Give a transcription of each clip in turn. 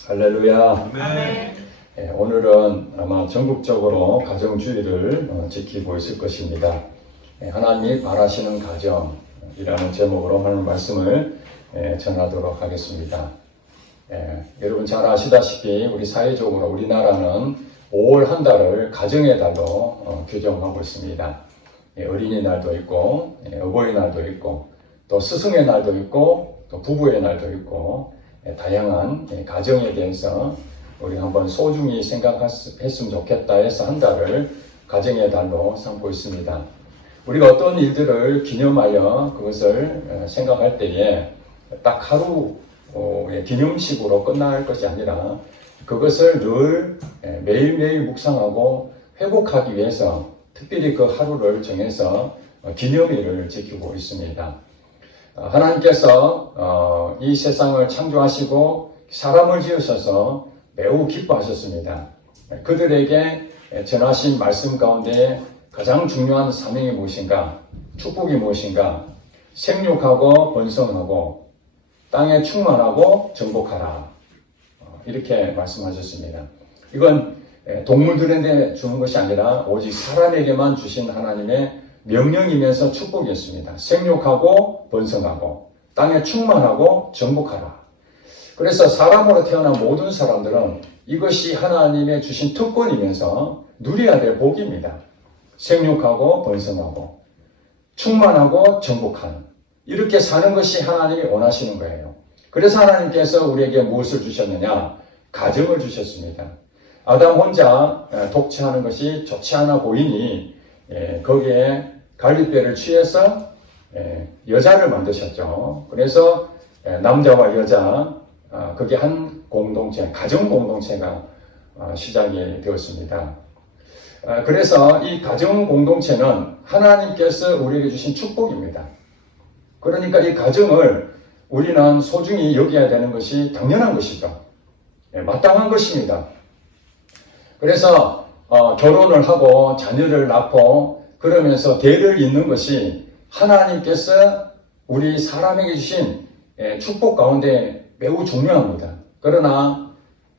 할렐루야. 아멘. 오늘은 아마 전국적으로 가정주의를 지키고 있을 것입니다. 하나님이 바라시는 가정이라는 제목으로 하는 말씀을 전하도록 하겠습니다. 여러분 잘 아시다시피 우리 사회적으로 우리나라는 5월 한 달을 가정의 달로 규정하고 있습니다. 어린이날도 있고 어버이날도 있고 또 스승의 날도 있고 또 부부의 날도 있고 다양한 가정에 대해서 우리 한번 소중히 생각했으면 좋겠다 해서 한 달을 가정의 달로 삼고 있습니다. 우리가 어떤 일들을 기념하여 그것을 생각할 때에 딱 하루 기념식으로 끝날 것이 아니라 그것을 늘 매일매일 묵상하고 회복하기 위해서 특별히 그 하루를 정해서 기념일을 지키고 있습니다. 하나님께서 이 세상을 창조하시고 사람을 지으셔서 매우 기뻐하셨습니다. 그들에게 전하신 말씀 가운데 가장 중요한 사명이 무엇인가? 축복이 무엇인가? 생육하고 번성하고 땅에 충만하고 정복하라. 이렇게 말씀하셨습니다. 이건 동물들에게 주는 것이 아니라 오직 사람에게만 주신 하나님의 명령이면서 축복이었습니다. 생육하고 번성하고 땅에 충만하고 정복하라. 그래서 사람으로 태어난 모든 사람들은 이것이 하나님의 주신 특권이면서 누려야 될 복입니다. 생육하고 번성하고 충만하고 정복하는 이렇게 사는 것이 하나님이 원하시는 거예요. 그래서 하나님께서 우리에게 무엇을 주셨느냐? 가정을 주셨습니다. 아담 혼자 독채하는 것이 좋지 않아 보이니 거기에 갈빗대를 취해서 여자를 만드셨죠. 그래서 남자와 여자 그게 한 공동체, 가정 공동체가 시작이 되었습니다. 그래서 이 가정 공동체는 하나님께서 우리에게 주신 축복입니다. 그러니까 이 가정을 우리는 소중히 여겨야 되는 것이 당연한 것이죠. 마땅한 것입니다. 그래서 결혼을 하고 자녀를 낳고 그러면서 대를 잇는 것이 하나님께서 우리 사람에게 주신 축복 가운데 매우 중요합니다. 그러나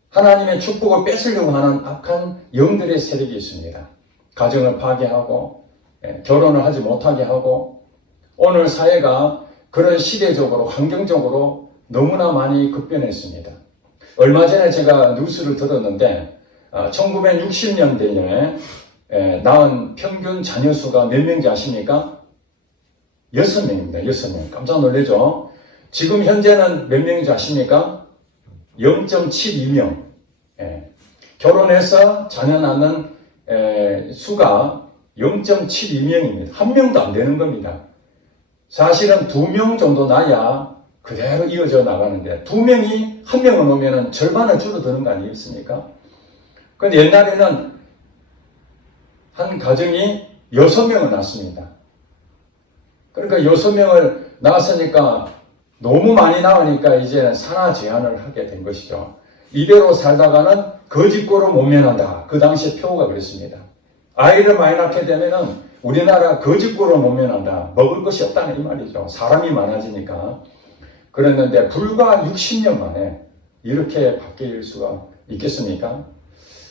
하나님의 축복을 뺏으려고 하는 악한 영들의 세력이 있습니다. 가정을 파괴하고 결혼을 하지 못하게 하고 오늘 사회가 그런 시대적으로 환경적으로 너무나 많이 급변했습니다. 얼마 전에 제가 뉴스를 들었는데 1960년대에 낳은 평균 자녀 수가 몇 명인지 아십니까? 6명입니다. 6명. 깜짝 놀라죠? 지금 현재는 몇 명인지 아십니까? 0.72명. 결혼해서 자녀 낳는 수가 0.72명입니다. 한 명도 안 되는 겁니다. 사실은 2명 정도 낳아야 그대로 이어져 나가는데 2명이 1명을 놓으면 절반을 줄어드는 거 아니겠습니까? 근데 옛날에는 한 가정이 6명을 낳습니다. 그러니까 6명을 낳았으니까 너무 많이 낳으니까 이제는 산하 제한을 하게 된 것이죠. 이대로 살다가는 거짓고로 못 면한다. 그 당시에 표가 그랬습니다. 아이를 많이 낳게 되면은 우리나라 거짓고로 못 면한다. 먹을 것이 없다는 이 말이죠. 사람이 많아지니까. 그랬는데 불과 60년 만에 이렇게 바뀔 수가 있겠습니까?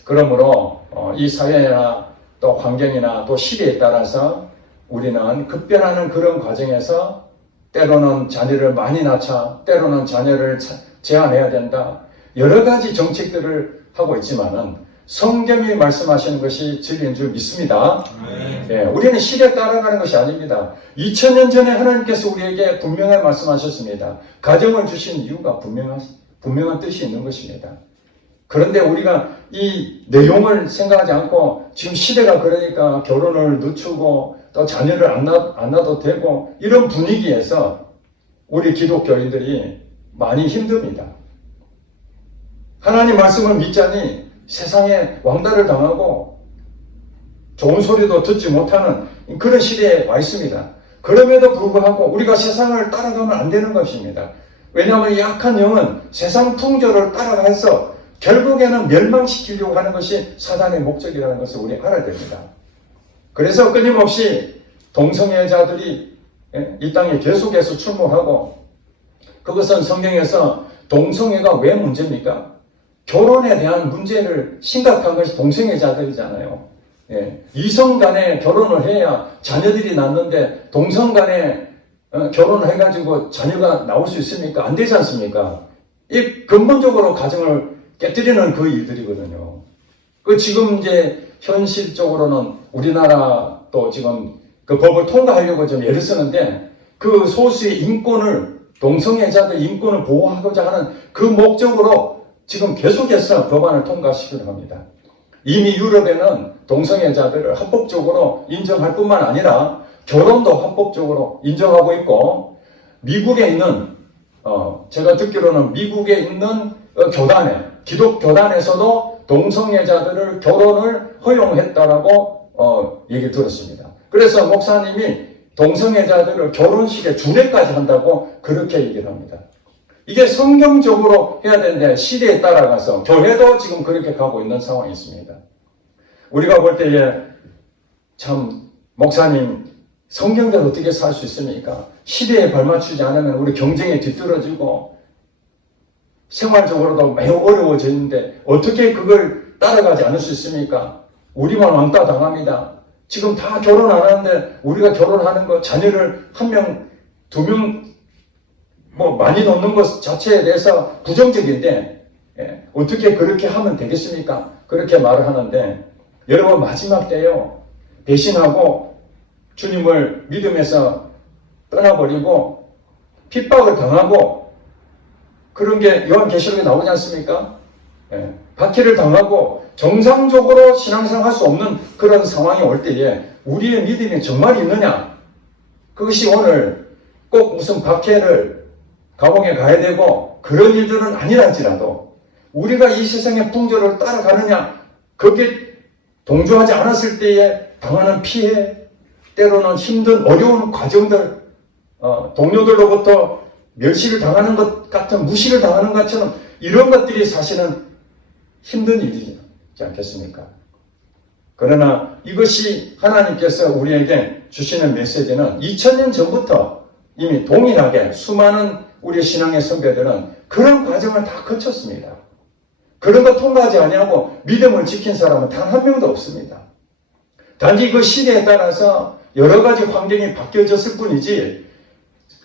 그러므로 이 사회나 또 환경이나 또 시대에 따라서 우리는 급변하는 그런 과정에서 때로는 자녀를 많이 낳자, 때로는 자녀를 제한해야 된다. 여러 가지 정책들을 하고 있지만은 성경이 말씀하시는 것이 진리인 줄 믿습니다. 우리는 시대에 따라가는 것이 아닙니다. 2000년 전에 하나님께서 우리에게 분명하게 말씀하셨습니다. 가정을 주신 이유가 분명한 뜻이 있는 것입니다. 그런데 우리가 이 내용을 생각하지 않고 지금 시대가 그러니까 결혼을 늦추고 또 자녀를 안 낳아도 되고 이런 분위기에서 우리 기독교인들이 많이 힘듭니다. 하나님 말씀을 믿자니 세상에 왕따를 당하고 좋은 소리도 듣지 못하는 그런 시대에 와 있습니다. 그럼에도 불구하고 우리가 세상을 따라가면 안 되는 것입니다. 왜냐하면 이 약한 영은 세상 풍조를 따라가서 결국에는 멸망시키려고 하는 것이 사단의 목적이라는 것을 우리 알아야 됩니다. 그래서 끊임없이 동성애자들이 이 땅에 계속해서 출몰하고 그것은 성경에서 동성애가 왜 문제입니까? 결혼에 대한 문제를 심각한 것이 동성애자들이잖아요. 예. 이성 간에 결혼을 해야 자녀들이 낳는데 동성 간에 결혼을 해가지고 자녀가 나올 수 있습니까? 안 되지 않습니까? 이 근본적으로 가정을 깨뜨리는 그 일들이거든요. 그 지금 이제 현실적으로는 우리나라 또 지금 그 법을 통과하려고 좀 애를 쓰는데 그 소수의 인권을 동성애자들 인권을 보호하고자 하는 그 목적으로 지금 계속해서 법안을 통과시키려 합니다. 이미 유럽에는 동성애자들을 합법적으로 인정할 뿐만 아니라 결혼도 합법적으로 인정하고 있고 미국에 있는 제가 듣기로는 미국에 있는 교단에 기독교단에서도 동성애자들을 결혼을 허용했다라고 얘기를 들었습니다. 그래서 목사님이 동성애자들을 결혼식에 주례까지 한다고 그렇게 얘기를 합니다. 이게 성경적으로 해야 되는데 시대에 따라가서 교회도 지금 그렇게 가고 있는 상황이 있습니다. 우리가 볼 때에 참 목사님 성경대로 어떻게 살 수 있습니까? 시대에 발맞추지 않으면 우리 경쟁에 뒤떨어지고 생활적으로도 매우 어려워졌는데 어떻게 그걸 따라가지 않을 수 있습니까? 우리만 왕따 당합니다. 지금 다 결혼 안 하는데 우리가 결혼하는 거 자녀를 한 명, 두 명 뭐 많이 놓는 것 자체에 대해서 부정적인데 어떻게 그렇게 하면 되겠습니까? 그렇게 말을 하는데 여러분 마지막 때요 배신하고 주님을 믿음에서 떠나버리고 핍박을 당하고 그런 게 요한계시록에 나오지 않습니까? 박해를 당하고 정상적으로 신앙생활 할 수 없는 그런 상황이 올 때에 우리의 믿음이 정말 있느냐? 그것이 오늘 꼭 무슨 박해를 감옥에 가야 되고 그런 일들은 아니랄지라도 우리가 이 세상의 풍조를 따라가느냐? 거기에 동조하지 않았을 때에 당하는 피해, 때로는 힘든 어려운 과정들, 동료들로부터 멸시를 당하는 것 같은 무시를 당하는 것처럼 이런 것들이 사실은 힘든 일이지 않겠습니까? 그러나 이것이 하나님께서 우리에게 주시는 메시지는 2000년 전부터 이미 동일하게 수많은 우리 신앙의 선배들은 그런 과정을 다 거쳤습니다. 그런 거 통과하지 아니하고 믿음을 지킨 사람은 단 한 명도 없습니다. 단지 그 시대에 따라서 여러 가지 환경이 바뀌어졌을 뿐이지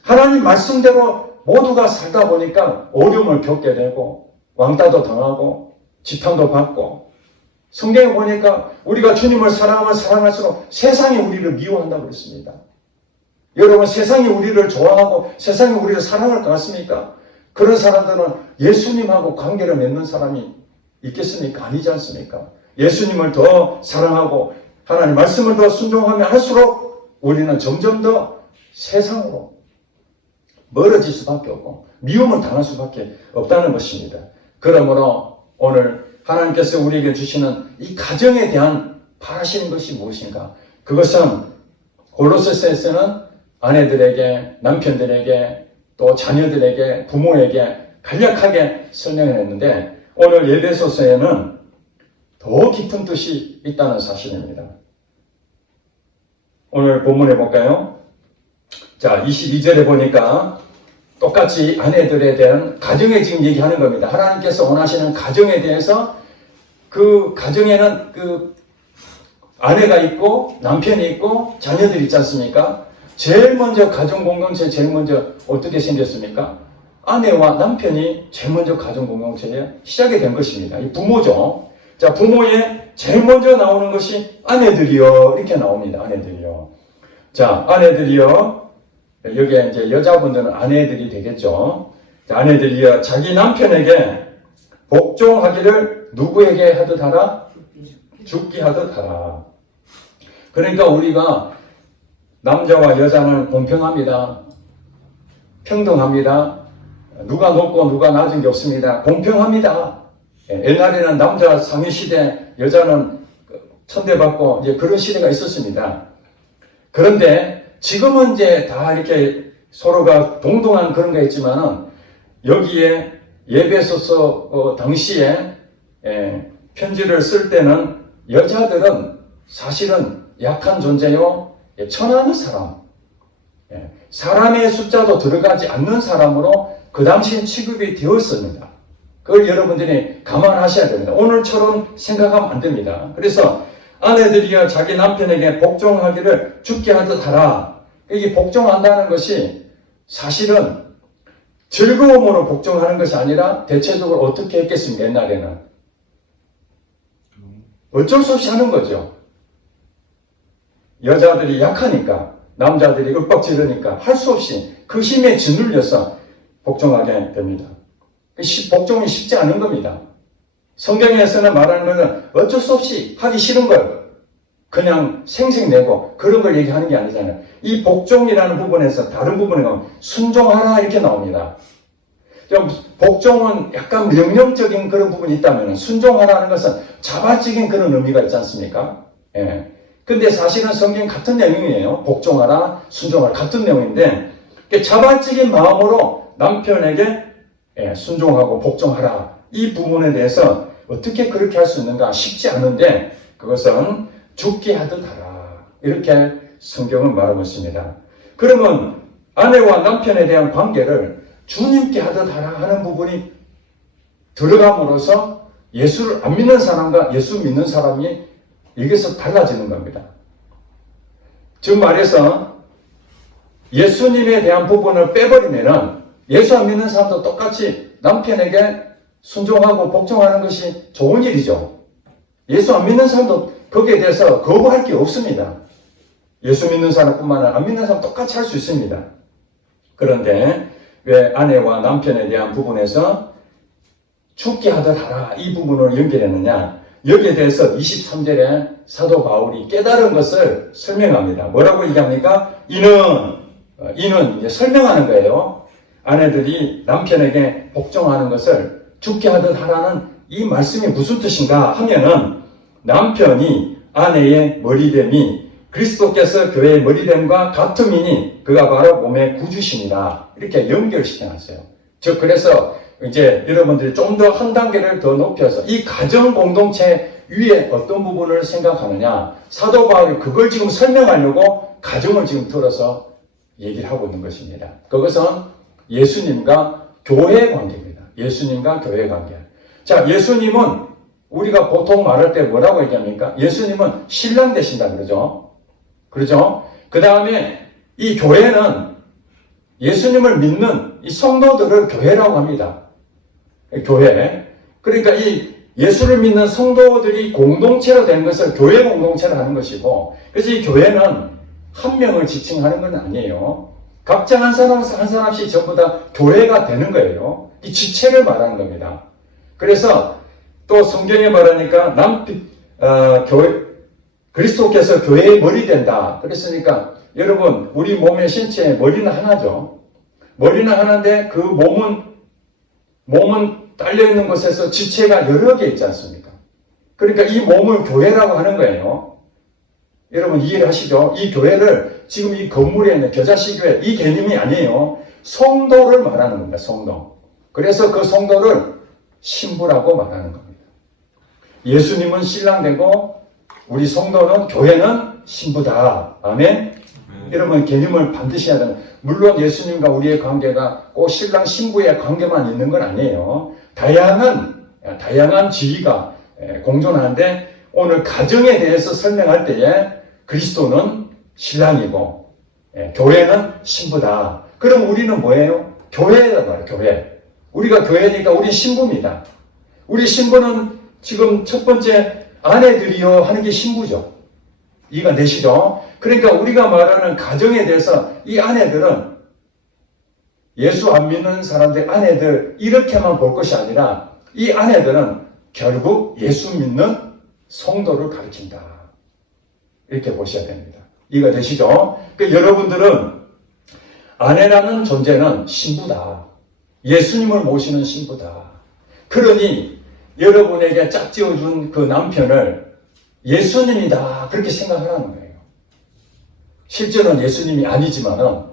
하나님 말씀대로 모두가 살다 보니까 어려움을 겪게 되고 왕따도 당하고 지탄도 받고 성경에 보니까 우리가 주님을 사랑하면 사랑할수록 세상이 우리를 미워한다고 그랬습니다. 여러분 세상이 우리를 좋아하고 세상이 우리를 사랑할 것 같습니까? 그런 사람들은 예수님하고 관계를 맺는 사람이 있겠습니까? 아니지 않습니까? 예수님을 더 사랑하고 하나님 말씀을 더 순종하면 할수록 우리는 점점 더 세상으로 멀어질 수밖에 없고 미움을 당할 수밖에 없다는 것입니다. 그러므로 오늘 하나님께서 우리에게 주시는 이 가정에 대한 바라시는 것이 무엇인가? 그것은 골로새서에서는 아내들에게, 남편들에게, 또 자녀들에게, 부모에게 간략하게 설명을 했는데 오늘 에베소서에는 더 깊은 뜻이 있다는 사실입니다. 오늘 본문에 볼까요? 자, 22절에 보니까 똑같이 아내들에 대한 가정에 지금 얘기하는 겁니다. 하나님께서 원하시는 가정에 대해서 그 가정에는 그 아내가 있고 남편이 있고 자녀들이 있지 않습니까? 제일 먼저 가정 공동체 제일 먼저 어떻게 생겼습니까? 아내와 남편이 제일 먼저 가정 공동체에 시작이 된 것입니다. 이 부모죠. 자, 부모에 제일 먼저 나오는 것이 아내들이요. 이렇게 나옵니다. 아내들이요. 자, 아내들이요. 여기에 이제 여자분들은 아내들이 되겠죠. 자, 아내들이요. 자기 남편에게 복종하기를 누구에게 하듯 하라? 죽게 하듯 하라. 그러니까 우리가 남자와 여자는 공평합니다. 평등합니다. 누가 높고 누가 낮은 게 없습니다. 공평합니다. 옛날에는 남자 상위 시대, 여자는 천대받고 이제 그런 시대가 있었습니다. 그런데 지금은 이제 다 이렇게 서로가 동등한 그런 게 있지만은 여기에 에베소서 당시에 편지를 쓸 때는 여자들은 사실은 약한 존재요, 천한 사람, 사람의 숫자도 들어가지 않는 사람으로 그 당시엔 취급이 되었습니다. 그걸 여러분들이 감안하셔야 됩니다. 오늘처럼 생각하면 안 됩니다. 그래서 아내들이여 자기 남편에게 복종하기를 죽게 하듯 하라. 이게 복종한다는 것이 사실은 즐거움으로 복종하는 것이 아니라 대체적으로 어떻게 했겠습니까? 옛날에는 어쩔 수 없이 하는 거죠. 여자들이 약하니까, 남자들이 윽박지르니까 할 수 없이 그 힘에 짓눌려서 복종하게 됩니다. 복종이 쉽지 않은 겁니다. 성경에서는 말하는 것은 어쩔 수 없이 하기 싫은 걸 그냥 생색내고 그런 걸 얘기하는 게 아니잖아요. 이 복종이라는 부분에서 다른 부분에 가면 순종하라 이렇게 나옵니다. 좀 복종은 약간 명령적인 그런 부분이 있다면 순종하라는 것은 자발적인 그런 의미가 있지 않습니까? 예. 근데 사실은 성경 같은 내용이에요. 복종하라, 순종하라 같은 내용인데 자발적인 마음으로 남편에게 순종하고 복종하라 이 부분에 대해서 어떻게 그렇게 할 수 있는가 쉽지 않은데 그것은 죽게 하듯 하라 이렇게 성경은 말하고 있습니다. 그러면 아내와 남편에 대한 관계를 주님께 하듯 하라 하는 부분이 들어감으로써 예수를 안 믿는 사람과 예수 믿는 사람이 여기서 달라지는 겁니다. 즉 말해서 예수님에 대한 부분을 빼버리면은 예수 안 믿는 사람도 똑같이 남편에게 순종하고 복종하는 것이 좋은 일이죠. 예수 안 믿는 사람도 거기에 대해서 거부할 게 없습니다. 예수 믿는 사람뿐만 아니라 안 믿는 사람 똑같이 할 수 있습니다. 그런데 왜 아내와 남편에 대한 부분에서 죽게 하듯 하라 이 부분을 연결했느냐? 여기에 대해서 23절에 사도 바울이 깨달은 것을 설명합니다. 뭐라고 얘기합니까? 이는 이제 설명하는 거예요. 아내들이 남편에게 복종하는 것을 죽게 하듯 하라는 이 말씀이 무슨 뜻인가 하면은 남편이 아내의 머리됨이 그리스도께서 교회의 머리됨과 같음이니 그가 바로 몸의 구주시니라 이렇게 연결시켜놨어요. 즉 그래서 이제 여러분들이 좀 더 한 단계를 더 높여서 이 가정 공동체 위에 어떤 부분을 생각하느냐 사도 바울이 그걸 지금 설명하려고 가정을 지금 들어서 얘기를 하고 있는 것입니다. 그것은 예수님과 교회의 관계입니다. 예수님과 교회의 관계. 자, 예수님은 우리가 보통 말할 때 뭐라고 얘기합니까? 예수님은 신랑 되신다 그러죠. 그렇죠? 그 다음에 이 교회는 예수님을 믿는 이 성도들을 교회라고 합니다. 교회. 그러니까 이 예수를 믿는 성도들이 공동체로 되는 것을 교회 공동체로 하는 것이고, 그래서 이 교회는 한 명을 지칭하는 건 아니에요. 각자 한 사람 한 사람씩 전부 다 교회가 되는 거예요. 이 지체를 말하는 겁니다. 그래서 또 성경에 말하니까 그리스도께서 교회의 머리 된다. 그랬으니까 여러분 우리 몸의 신체의 머리는 하나죠. 머리는 하나인데 그 몸은 딸려있는 곳에서 지체가 여러 개 있지 않습니까? 그러니까 이 몸을 교회라고 하는 거예요. 여러분 이해를 하시죠? 이 교회를 지금 이 건물에 있는 겨자씨교회 이 개념이 아니에요. 성도를 말하는 겁니다. 성도. 그래서 그 성도를 신부라고 말하는 겁니다. 예수님은 신랑되고 우리 성도는 교회는 신부다. 아멘? 여러분 개념을 반드시 해야 됩니다. 물론 예수님과 우리의 관계가 꼭 신랑 신부의 관계만 있는 건 아니에요. 다양한 지위가 공존하는데 오늘 가정에 대해서 설명할 때에 그리스도는 신랑이고 교회는 신부다. 그럼 우리는 뭐예요? 교회라고 해요. 교회. 우리가 교회니까 우리 신부입니다. 우리 신부는 지금 첫 번째 아내들이요 하는 게 신부죠. 이해가 되시죠? 그러니까 우리가 말하는 가정에 대해서 이 아내들은 예수 안 믿는 사람들 아내들 이렇게만 볼 것이 아니라 이 아내들은 결국 예수 믿는 성도를 가리킨다. 이렇게 보셔야 됩니다. 이해가 되시죠? 그러니까 여러분들은 아내라는 존재는 신부다. 예수님을 모시는 신부다. 그러니 여러분에게 짝지어준 그 남편을 예수님이다. 그렇게 생각하라는 거예요. 실제로는 예수님이 아니지만은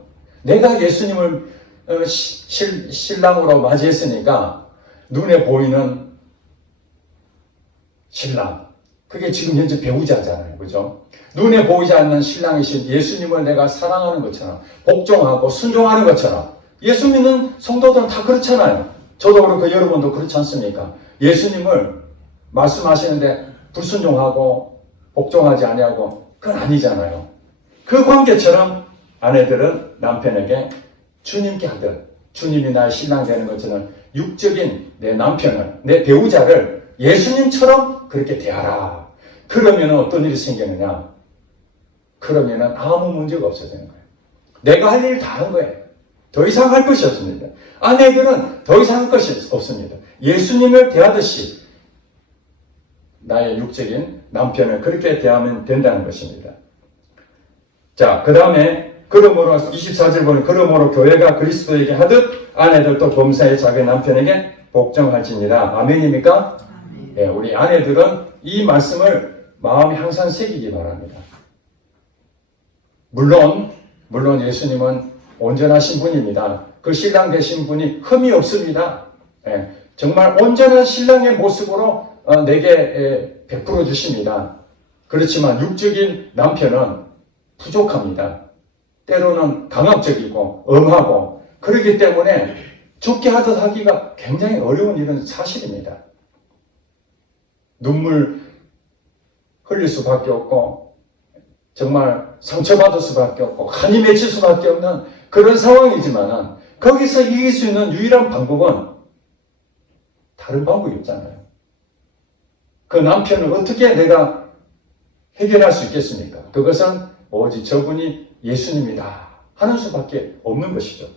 내가 예수님을 신랑으로 맞이했으니까 눈에 보이는 신랑. 그게 지금 현재 배우자잖아요. 그죠? 눈에 보이지 않는 신랑이신 예수님을 내가 사랑하는 것처럼 복종하고 순종하는 것처럼 예수 믿는 성도들은 다 그렇잖아요. 저도 그렇고 여러분도 그렇지 않습니까? 예수님을 말씀하시는데 불순종하고 복종하지 아니하고 그건 아니잖아요. 그 관계처럼 아내들은 남편에게 주님께 하듯 주님이 나의 신랑 되는 것처럼 육적인 내 남편을, 내 배우자를 예수님처럼 그렇게 대하라. 그러면 어떤 일이 생기느냐? 그러면 아무 문제가 없어지는 거예요. 내가 할 일 다 한 거예요. 더 이상 할 것이 없습니다. 아내들은 더 이상 할 것이 없습니다. 예수님을 대하듯이 나의 육적인 남편을 그렇게 대하면 된다는 것입니다. 자, 그 다음에 그러므로 24절 보면 그러므로 교회가 그리스도에게 하듯 아내들도 범사에 자기 남편에게 복종할지니라. 아멘입니까? 아멘. 네, 우리 아내들은 이 말씀을 마음에 항상 새기기 바랍니다. 물론 예수님은 온전하신 분입니다. 그 신랑 되신 분이 흠이 없습니다. 네, 정말 온전한 신랑의 모습으로 내게 베풀어 주십니다. 그렇지만 육적인 남편은 부족합니다. 때로는 강압적이고 엄하고 그렇기 때문에 죽게 하듯 하기가 굉장히 어려운 일은 사실입니다. 눈물 흘릴 수밖에 없고 정말 상처받을 수밖에 없고 한이 맺힐 수밖에 없는 그런 상황이지만 거기서 이길 수 있는 유일한 방법은 다른 방법이 없잖아요. 그 남편을 어떻게 내가 해결할 수 있겠습니까? 그것은 오직 저분이 예수님이다 하는 수밖에 없는 것이죠.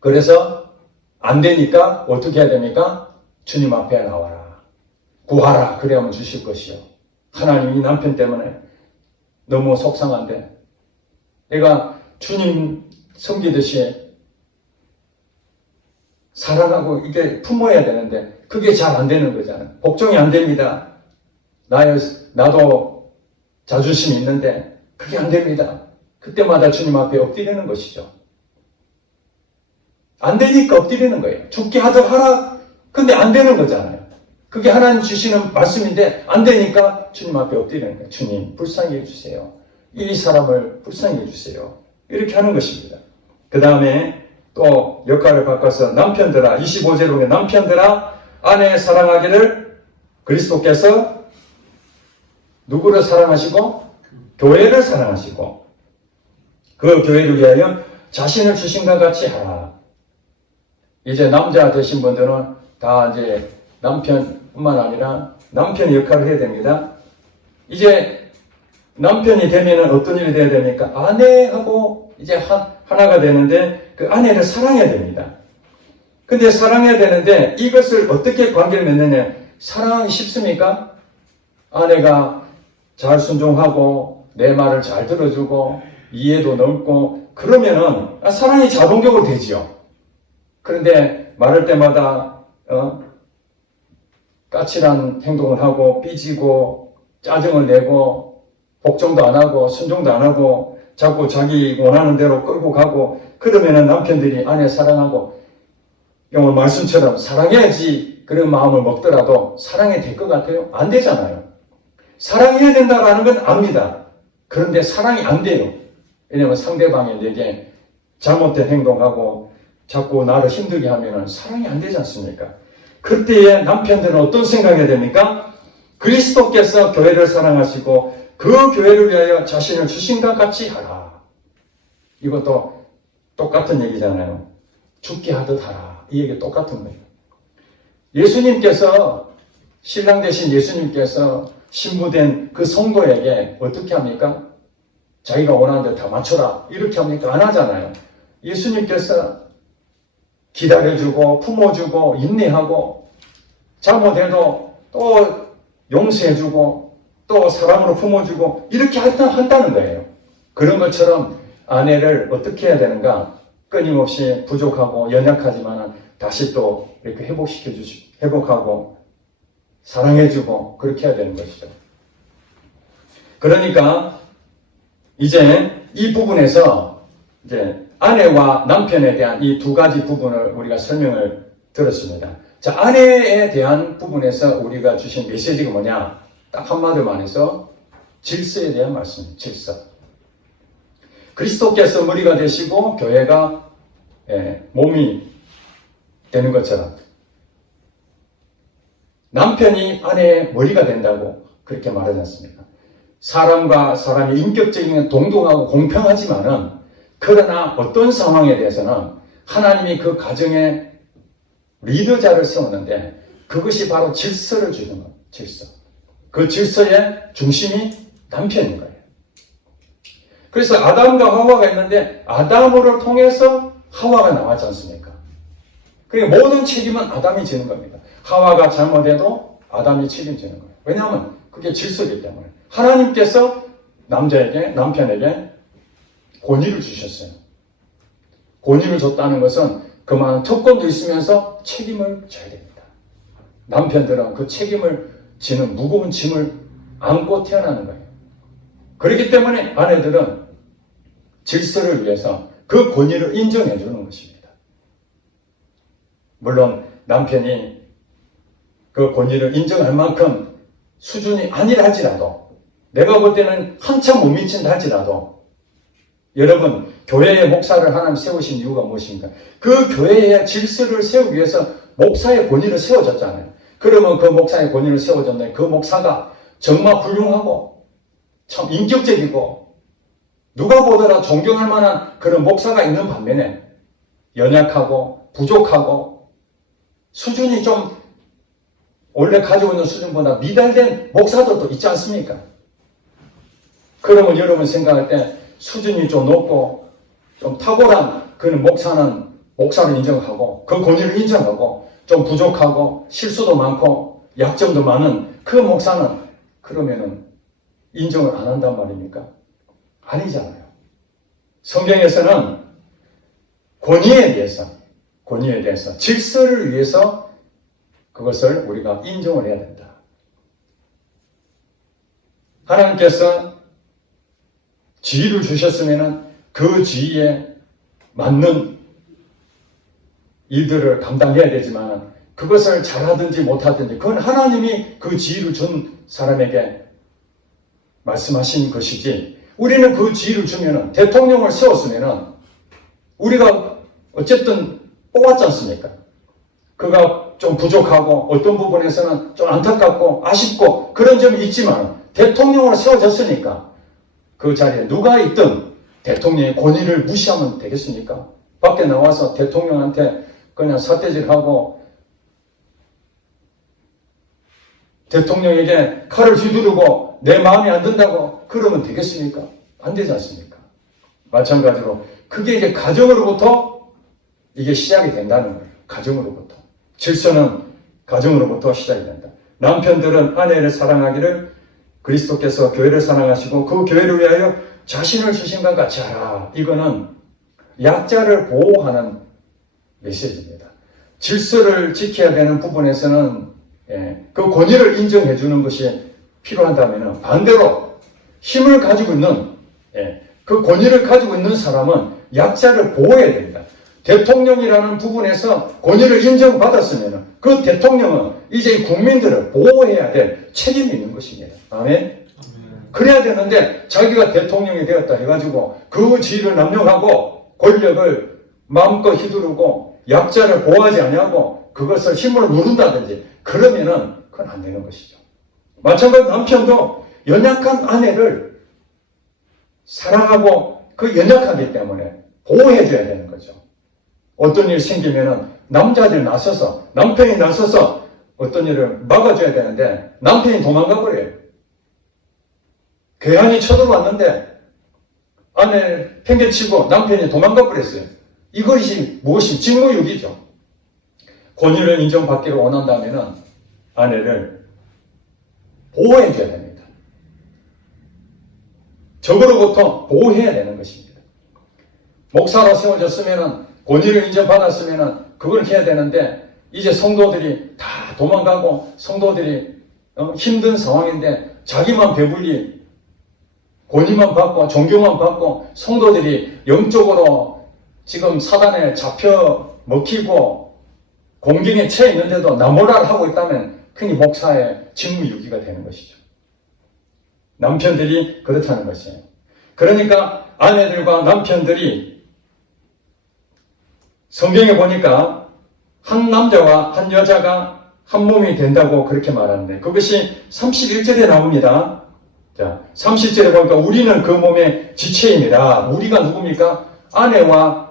그래서 안 되니까 어떻게 해야 됩니까? 주님 앞에 나와라. 구하라. 그래야만 주실 것이요. 하나님 이 남편 때문에 너무 속상한데 내가 주님 섬기듯이 사랑하고 이게 품어야 되는데 그게 잘 안 되는 거잖아요. 복종이 안 됩니다. 나도 자존심이 있는데 그게 안 됩니다. 그때마다 주님 앞에 엎드리는 것이죠. 안 되니까 엎드리는 거예요. 죽게 하자 하라. 근데 안 되는 거잖아요. 그게 하나님 주시는 말씀인데 안 되니까 주님 앞에 엎드리는 거예요. 주님 불쌍히 해주세요. 이 사람을 불쌍히 해주세요. 이렇게 하는 것입니다. 그 다음에 또 역할을 바꿔서 남편들아 25절에 보면 남편들아 아내 사랑하기를 그리스도께서 누구를 사랑하시고 교회를 사랑하시고 그 교회를 위하여 자신을 주신과 같이 하라. 이제 남자 되신 분들은 다 이제 남편뿐만 아니라 남편의 역할을 해야 됩니다. 이제 남편이 되면은 어떤 일이 돼야 됩니까? 아내하고 이제 하나가 되는데 그 아내를 사랑해야 됩니다. 근데 사랑해야 되는데 이것을 어떻게 관계를 맺느냐? 사랑하기 쉽습니까? 아내가 잘 순종하고 내 말을 잘 들어주고 이해도 넓고 그러면은 사랑이 자동적으로 되지요. 그런데 말할 때마다 까칠한 행동을 하고 삐지고 짜증을 내고 복종도 안 하고 순종도 안 하고 자꾸 자기 원하는 대로 끌고 가고 그러면은 남편들이 아내 사랑하고 오늘 말씀처럼 사랑해야지 그런 마음을 먹더라도 사랑이 될 것 같아요? 안 되잖아요. 사랑해야 된다라는 건 압니다. 그런데 사랑이 안 돼요. 왜냐하면 상대방이 내게 잘못된 행동하고 자꾸 나를 힘들게 하면 사랑이 안 되지 않습니까? 그때에 남편들은 어떤 생각이 됩니까? 그리스도께서 교회를 사랑하시고 그 교회를 위하여 자신을 주신과 같이 하라. 이것도 똑같은 얘기잖아요. 죽게 하듯 하라. 이 얘기 똑같은 거예요. 예수님께서 신랑 되신 예수님께서 신부된 그 성도에게 어떻게 합니까? 자기가 원하는 데 다 맞춰라. 이렇게 합니까? 안 하잖아요. 예수님께서 기다려주고 품어주고 인내하고 잘못해도 또 용서해주고 또 사랑으로 품어주고 이렇게 한다는 거예요. 그런 것처럼 아내를 어떻게 해야 되는가? 끊임없이 부족하고 연약하지만 다시 또 이렇게 회복하고 사랑해주고 그렇게 해야 되는 것이죠. 그러니까 이제 이 부분에서 이제 아내와 남편에 대한 이 두 가지 부분을 우리가 설명을 들었습니다. 자, 아내에 대한 부분에서 우리가 주신 메시지가 뭐냐? 딱 한마디로 해서 질서에 대한 말씀입니다. 질서. 그리스도께서 머리가 되시고 교회가 몸이 되는 것처럼 남편이 아내의 머리가 된다고 그렇게 말하지 않습니까? 사람과 사람이 인격적인 동등하고 공평하지만은 그러나 어떤 상황에 대해서는 하나님이 그 가정에 리더자를 세웠는데 그것이 바로 질서를 주는 겁니다. 질서. 그 질서의 중심이 남편인 거예요. 그래서 아담과 하와가 있는데 아담을 통해서 하와가 나왔지 않습니까? 그러니까 모든 책임은 아담이 지는 겁니다. 하와가 잘못해도 아담이 책임지는 거예요. 왜냐하면 그게 질서이기 때문에. 하나님께서 남편에게 권위를 주셨어요. 권위를 줬다는 것은 그만한 특권도 있으면서 책임을 져야 됩니다. 남편들은 그 책임을 지는 무거운 짐을 안고 태어나는 거예요. 그렇기 때문에 아내들은 질서를 위해서 그 권위를 인정해 주는 것입니다. 물론 남편이 그 권위를 인정할 만큼 수준이 아니라 할지라도 내가 볼 때는 한참 못 미친다 할지라도 여러분 교회의 목사를 하나님 세우신 이유가 무엇입니까? 그 교회의 질서를 세우기 위해서 목사의 권위를 세워줬잖아요. 그러면 그 목사의 권위를 세워줬는데 그 목사가 정말 훌륭하고 참 인격적이고 누가 보더라도 존경할 만한 그런 목사가 있는 반면에 연약하고 부족하고 수준이 좀 원래 가지고 있는 수준보다 미달된 목사들도 있지 않습니까? 그러면 여러분 생각할 때 수준이 좀 높고 좀 탁월한 그런 목사는 목사를 인정하고 그 권위를 인정하고 좀 부족하고 실수도 많고 약점도 많은 그 목사는 그러면은 인정을 안 한단 말입니까? 아니잖아요. 성경에서는 권위에 대해서 질서를 위해서 그것을 우리가 인정을 해야 된다. 하나님께서 지위를 주셨으면 그 지위에 맞는 일들을 감당해야 되지만 그것을 잘하든지 못하든지 그건 하나님이 그 지위를 준 사람에게 말씀하신 것이지 우리는 그 지위를 주면은 대통령을 세웠으면은 우리가 어쨌든 뽑았지 않습니까? 그가 좀 부족하고 어떤 부분에서는 좀 안타깝고 아쉽고 그런 점이 있지만 대통령을 세워졌으니까 그 자리에 누가 있든 대통령의 권위를 무시하면 되겠습니까? 밖에 나와서 대통령한테 그냥 삿대질하고 대통령에게 칼을 휘두르고 내 마음에 안 든다고 그러면 되겠습니까? 안 되지 않습니까? 마찬가지로 그게 이제 가정으로부터 이게 시작이 된다는 거예요. 가정으로부터. 질서는 가정으로부터 시작이 된다. 남편들은 아내를 사랑하기를 그리스도께서 교회를 사랑하시고 그 교회를 위하여 자신을 주신 것 같이 하라. 이거는 약자를 보호하는 메시지입니다. 질서를 지켜야 되는 부분에서는 그 권위를 인정해 주는 것이 필요하다면 반대로 힘을 가지고 있는 그 권위를 가지고 있는 사람은 약자를 보호해야 됩니다. 대통령이라는 부분에서 권위를 인정받았으면 그 대통령은 이제 국민들을 보호해야 될 책임이 있는 것입니다. 아멘? 그래야 되는데 자기가 대통령이 되었다 해가지고 그 지위를 남용하고 권력을 마음껏 휘두르고 약자를 보호하지 아니하고 그것을 힘으로 누른다든지 그러면은 그건 안 되는 것이죠. 마찬가지로 남편도 연약한 아내를 사랑하고 그 연약하기 때문에 보호해줘야 되는 거죠. 어떤 일이 생기면은 남자들이 나서서 남편이 나서서 어떤 일을 막아줘야 되는데 남편이 도망가 버려요. 괴한이 쳐들어왔는데 아내를 팽개치고 남편이 도망가 버렸어요. 이것이 무엇이 직무유기죠. 권위를 인정받기를 원한다면 아내를 보호해줘야 됩니다. 적으로부터 보호해야 되는 것입니다. 목사로 세워졌으면 권위를 인정받았으면 그걸 해야 되는데 이제 성도들이 다 도망가고 성도들이 힘든 상황인데 자기만 배불리 권위만 받고 존경만 받고 성도들이 영적으로 지금 사단에 잡혀 먹히고 공경에 처해 있는데도 나몰라를 하고 있다면 그게 목사의 직무유기가 되는 것이죠. 남편들이 그렇다는 것이에요. 그러니까 아내들과 남편들이 성경에 보니까 한 남자와 한 여자가 한 몸이 된다고 그렇게 말하는데 그것이 31절에 나옵니다. 자, 30절에 보니까 우리는 그 몸의 지체입니다. 우리가 누굽니까? 아내와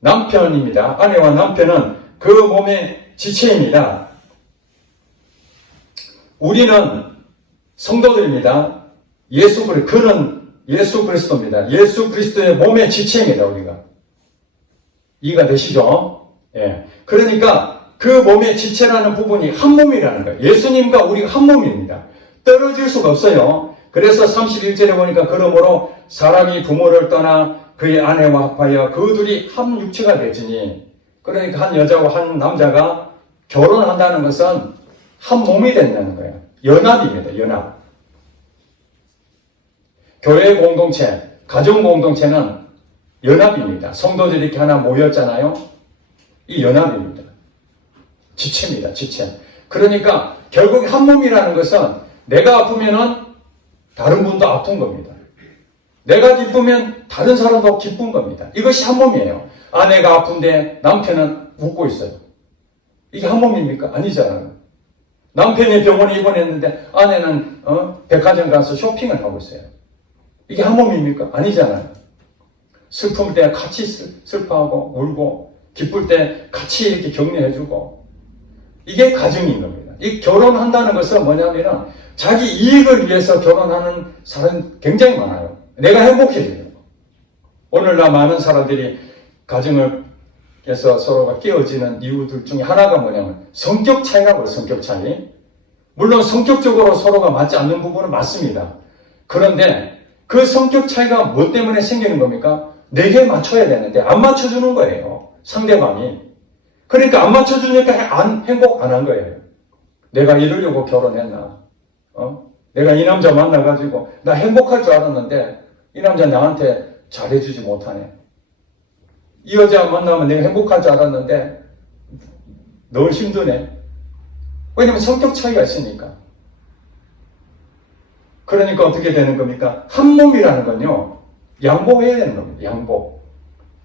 남편입니다. 아내와 남편은 그 몸의 지체입니다. 우리는 성도들입니다. 그는 예수 그리스도입니다. 예수 그리스도의 몸의 지체입니다. 우리가. 이해가 되시죠? 예. 그러니까 그 몸의 지체라는 부분이 한 몸이라는 거예요. 예수님과 우리가 한 몸입니다. 떨어질 수가 없어요. 그래서 31절에 보니까 그러므로 사람이 부모를 떠나 그의 아내와 합하여 그 둘이 한 육체가 되지니, 그러니까 한 여자와 한 남자가 결혼한다는 것은 한 몸이 된다는 거예요. 연합입니다. 연합. 교회 공동체, 가정 공동체는 연합입니다. 성도들이 이렇게 하나 모였잖아요. 이 연합입니다. 지체입니다. 지체. 그러니까 결국 한 몸이라는 것은 내가 아프면은 다른 분도 아픈 겁니다. 내가 기쁘면 다른 사람도 기쁜 겁니다. 이것이 한 몸이에요. 아내가 아픈데 남편은 웃고 있어요. 이게 한 몸입니까? 아니잖아요. 남편이 병원에 입원했는데 아내는 백화점 가서 쇼핑을 하고 있어요. 이게 한 몸입니까? 아니잖아요. 슬플 때 같이 슬퍼하고 울고, 기쁠 때 같이 이렇게 격려해주고, 이게 가정인 겁니다. 이 결혼한다는 것은 뭐냐면은 자기 이익을 위해서 결혼하는 사람은 굉장히 많아요. 내가 행복해지는 거. 오늘날 많은 사람들이 가정을 해서 서로가 깨어지는 이유들 중에 하나가 뭐냐면 성격 차이라고 해요. 성격 차이. 물론 성격적으로 서로가 맞지 않는 부분은 맞습니다. 그런데 그 성격 차이가 뭐 때문에 생기는 겁니까? 내게 맞춰야 되는데 안 맞춰주는 거예요. 상대방이. 그러니까 안 맞춰주니까 행복 안 한 거예요. 내가 이러려고 결혼했나? 내가 이 남자 만나가지고 나 행복할 줄 알았는데 이 남자 나한테 잘해주지 못하네. 이 여자 만나면 내가 행복할 줄 알았는데 널 힘드네. 왜냐면 성격 차이가 있으니까. 그러니까 어떻게 되는 겁니까? 한 몸이라는 건요, 양보해야 되는 겁니다. 양보.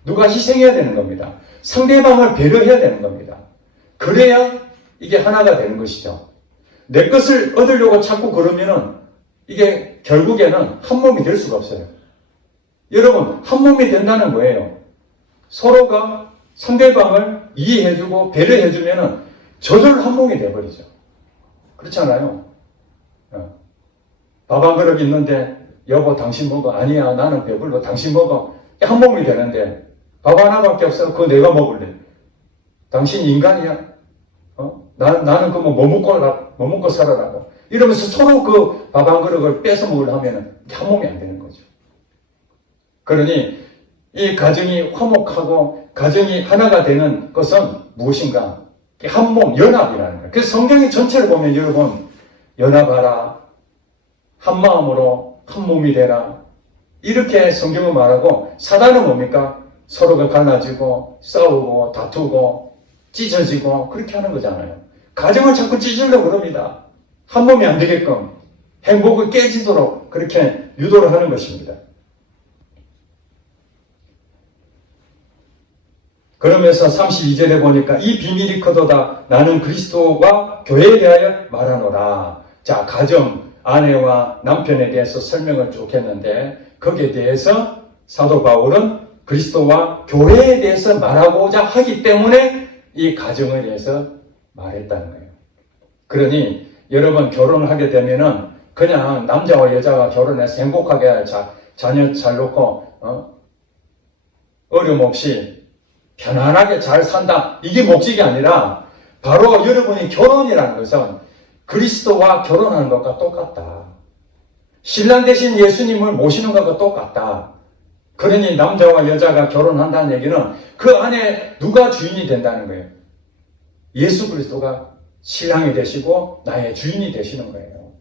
누가 희생해야 되는 겁니다. 상대방을 배려해야 되는 겁니다. 그래야 이게 하나가 되는 것이죠. 내 것을 얻으려고 자꾸 그러면은 이게 결국에는 한 몸이 될 수가 없어요. 여러분, 한 몸이 된다는 거예요. 서로가 상대방을 이해해주고 배려해주면은 저절로 한 몸이 돼버리죠. 그렇잖아요. 밥 한 그릇 있는데 여보 당신 먹어. 아니야 나는 배불러. 당신 먹어. 한 몸이 되는데 밥 하나밖에 없어. 그거 내가 먹을래. 당신 인간이야. 나는 그거 뭐 먹고 살아라고. 이러면서 서로 그 밥 한 그릇을 뺏어 먹으려면 한 몸이 안 되는 거죠. 그러니 이 가정이 화목하고 가정이 하나가 되는 것은 무엇인가? 한 몸, 연합이라는 거예요. 그래서 성경의 전체를 보면 여러분, 연합하라. 한 마음으로 한 몸이 되라. 이렇게 성경은 말하고, 사단은 뭡니까? 서로가 갈라지고 싸우고 다투고 찢어지고 그렇게 하는 거잖아요. 가정을 자꾸 찢으려고 그럽니다. 한 몸이 안 되게끔 행복을 깨지도록 그렇게 유도를 하는 것입니다. 그러면서 32절에 보니까 이 비밀이 크도다. 나는 그리스도와 교회에 대하여 말하노라. 자, 가정, 아내와 남편에 대해서 설명을 쭉 했는데 거기에 대해서 사도 바울은 그리스도와 교회에 대해서 말하고자 하기 때문에 이 가정에 대해서 말했다는 거예요. 그러니 여러분 결혼을 하게 되면은 그냥 남자와 여자가 결혼해서 행복하게 자녀 잘 놓고 어려움 없이 편안하게 잘 산다. 이게 목적이 아니라 바로 여러분이 결혼이라는 것은 그리스도와 결혼하는 것과 똑같다. 신랑 대신 예수님을 모시는 것과 똑같다. 그러니 남자와 여자가 결혼한다는 얘기는 그 안에 누가 주인이 된다는 거예요. 예수 그리스도가 신랑이 되시고 나의 주인이 되시는 거예요.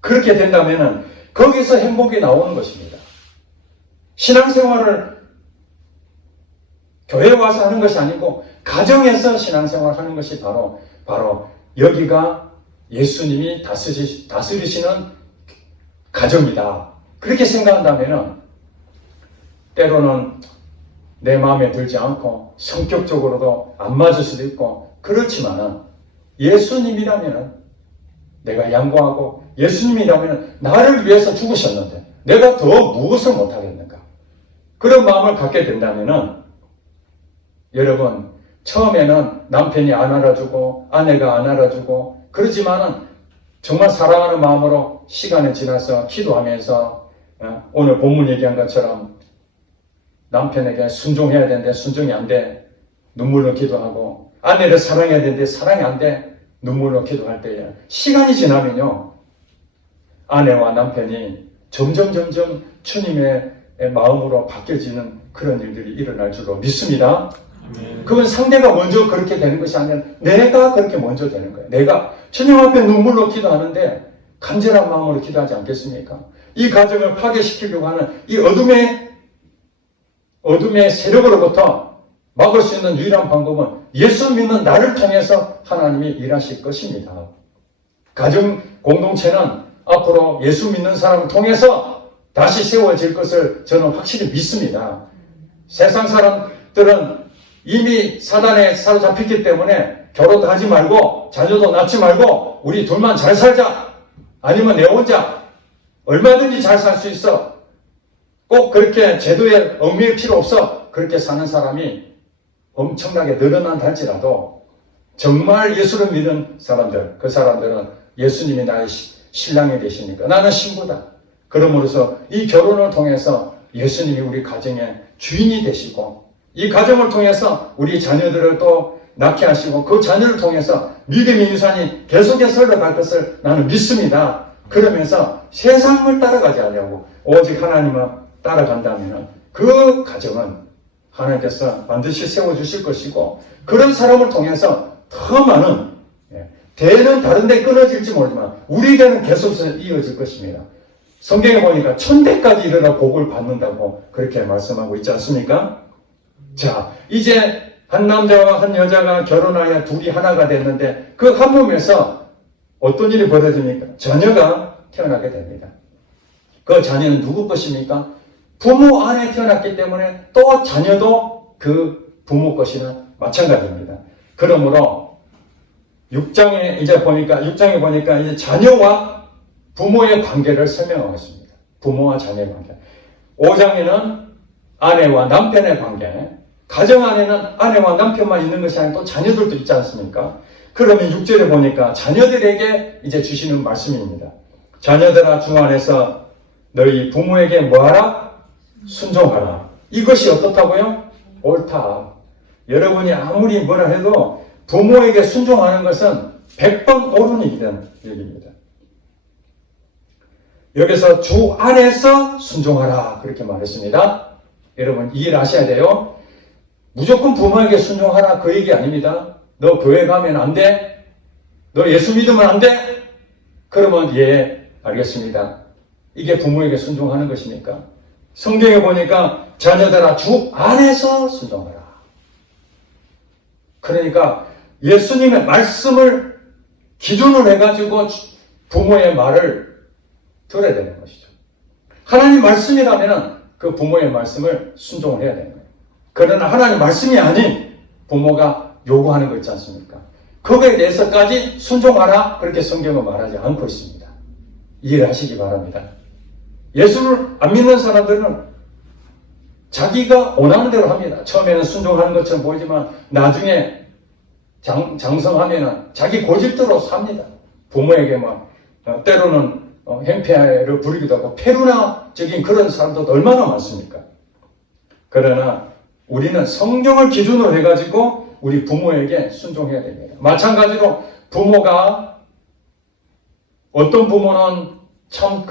그렇게 된다면 거기서 행복이 나오는 것입니다. 신앙생활을 교회에 와서 하는 것이 아니고 가정에서 신앙생활을 하는 것이 바로 여기가 예수님이 다스리시는 가정이다. 그렇게 생각한다면 때로는 내 마음에 들지 않고 성격적으로도 안 맞을 수도 있고 그렇지만 예수님이라면 내가 양보하고 예수님이라면 나를 위해서 죽으셨는데 내가 더 무엇을 못하겠는가? 그런 마음을 갖게 된다면 여러분 처음에는 남편이 안 알아주고 아내가 안 알아주고 그러지만은 정말 사랑하는 마음으로 시간이 지나서 기도하면서 오늘 본문 얘기한 것처럼 남편에게 순종해야 되는데 순종이 안 돼. 눈물로 기도하고 아내를 사랑해야 되는데 사랑이 안 돼. 눈물로 기도할 때에 시간이 지나면요. 아내와 남편이 점점 주님의 마음으로 바뀌어지는 그런 일들이 일어날 줄로 믿습니다. 그건 상대가 먼저 그렇게 되는 것이 아니라 내가 그렇게 먼저 되는 거예요. 내가 주님 앞에 눈물로 기도하는데 간절한 마음으로 기도하지 않겠습니까? 이 가정을 파괴시키려고 하는 이 어둠의 세력으로부터 막을 수 있는 유일한 방법은 예수 믿는 나를 통해서 하나님이 일하실 것입니다. 가정 공동체는 앞으로 예수 믿는 사람을 통해서 다시 세워질 것을 저는 확실히 믿습니다. 세상 사람들은 이미 사단에 사로잡혔기 때문에 결혼도 하지 말고 자녀도 낳지 말고 우리 둘만 잘 살자. 아니면 내 혼자 얼마든지 잘 살 수 있어. 꼭 그렇게 제도에 얽매일 필요 없어. 그렇게 사는 사람이 엄청나게 늘어난다 할지라도 정말 예수를 믿는 사람들, 그 사람들은 예수님이 나의 신랑이 되시니까 나는 신부다. 그러므로서 이 결혼을 통해서 예수님이 우리 가정의 주인이 되시고 이 가정을 통해서 우리 자녀들을 또 낳게 하시고 그 자녀를 통해서 믿음의 유산이 계속해서 흘러갈 것을 나는 믿습니다. 그러면서 세상을 따라가지 않냐고 오직 하나님을 따라간다면 그 가정은 하나님께서 반드시 세워주실 것이고 그런 사람을 통해서 더 많은 대는 다른 데 끊어질지 모르지만 우리 대는 계속해서 이어질 것입니다. 성경에 보니까 1000대까지 이르러 복을 받는다고 그렇게 말씀하고 있지 않습니까? 자, 이제 한 남자와 한 여자가 결혼하여 둘이 하나가 됐는데 그 한 몸에서 어떤 일이 벌어집니까? 자녀가 태어나게 됩니다. 그 자녀는 누구 것입니까? 부모 안에 태어났기 때문에 또 자녀도 그 부모 것이나 마찬가지입니다. 그러므로 6장에 보니까 이제 자녀와 부모의 관계를 설명하고 있습니다. 부모와 자녀의 관계. 5장에는 아내와 남편의 관계. 가정 안에는 아내와 남편만 있는 것이 아니라 또 자녀들도 있지 않습니까? 그러면 6절에 보니까 자녀들에게 이제 주시는 말씀입니다. 자녀들아 주 안에서 너희 부모에게 뭐하라? 순종하라. 이것이 어떻다고요? 옳다. 여러분이 아무리 뭐라 해도 부모에게 순종하는 것은 100번 옳은 일이라는 얘기입니다. 여기서 주 안에서 순종하라 그렇게 말했습니다. 여러분 이해를 하셔야 돼요. 무조건 부모에게 순종하라 그 얘기 아닙니다. 너 교회 가면 안 돼? 너 예수 믿으면 안 돼? 그러면 예, 알겠습니다. 이게 부모에게 순종하는 것입니까? 성경에 보니까 자녀들아 주 안에서 순종하라. 그러니까 예수님의 말씀을 기준으로 해가지고 부모의 말을 들어야 되는 것이죠. 하나님 말씀이라면 그 부모의 말씀을 순종을 해야 되는 거예요. 그러나 하나님 말씀이 아닌 부모가 요구하는 거 있지 않습니까? 그거에 대해서까지 순종하라 그렇게 성경은 말하지 않고 있습니다. 이해를 하시기 바랍니다. 예수를 안 믿는 사람들은 자기가 원하는 대로 합니다. 처음에는 순종하는 것처럼 보이지만 나중에 장성하면 자기 고집대로 삽니다. 부모에게 때로는 행패를 부리기도 하고 페루나적인 그런 사람도 얼마나 많습니까? 그러나 우리는 성경을 기준으로 해가지고 우리 부모에게 순종해야 됩니다. 마찬가지로 부모가 어떤 부모는 참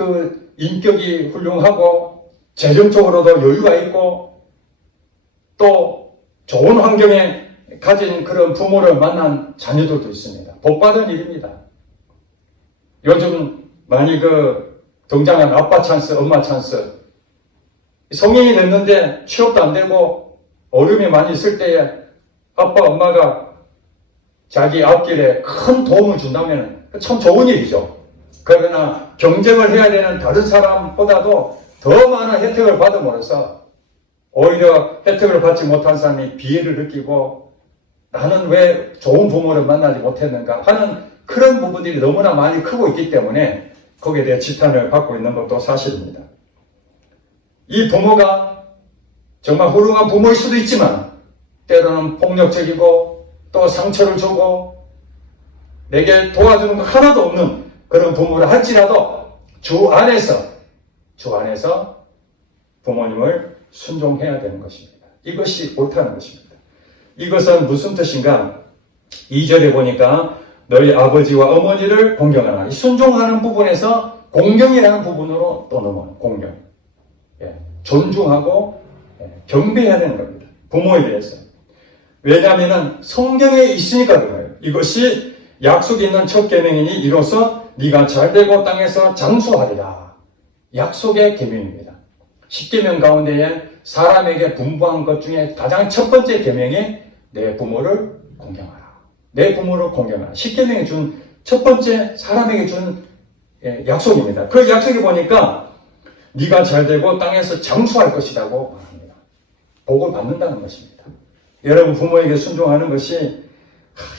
인격이 훌륭하고 재정적으로도 여유가 있고 또 좋은 환경에 가진 그런 부모를 만난 자녀들도 있습니다. 복받은 일입니다. 요즘 많이 등장한 아빠 찬스, 엄마 찬스. 성인이 됐는데 취업도 안 되고 어려움이 많이 있을 때에 아빠, 엄마가 자기 앞길에 큰 도움을 준다면 참 좋은 일이죠. 그러나 경쟁을 해야 되는 다른 사람보다도 더 많은 혜택을 받음으로써 오히려 혜택을 받지 못한 사람이 비애를 느끼고 나는 왜 좋은 부모를 만나지 못했는가 하는 그런 부분들이 너무나 많이 크고 있기 때문에 거기에 대해 지탄을 받고 있는 것도 사실입니다. 이 부모가 정말 훌륭한 부모일 수도 있지만 때로는 폭력적이고 또 상처를 주고 내게 도와주는 거 하나도 없는 그런 부모를 할지라도 주 안에서 부모님을 순종해야 되는 것입니다. 이것이 옳다는 것입니다. 이것은 무슨 뜻인가? 2절에 보니까 너희 아버지와 어머니를 공경하라. 이 순종하는 부분에서 공경이라는 부분으로 또 넘어요. 공경. 존중하고 경배해야 되는 겁니다. 부모에 대해서. 왜냐하면 성경에 있으니까 그래요. 이것이 약속이 있는 첫 계명이니 이로써 네가 잘되고 땅에서 장수하리라. 약속의 계명입니다. 10계명 가운데에 사람에게 분부한 것 중에 가장 첫 번째 계명이 내 부모를 공경하라. 내 부모를 공경하라. 10계명이 준 첫 번째 사람에게 준 약속입니다. 그 약속에 보니까 네가 잘되고 땅에서 장수할 것이라고 말합니다. 복을 받는다는 것입니다. 여러분 부모에게 순종하는 것이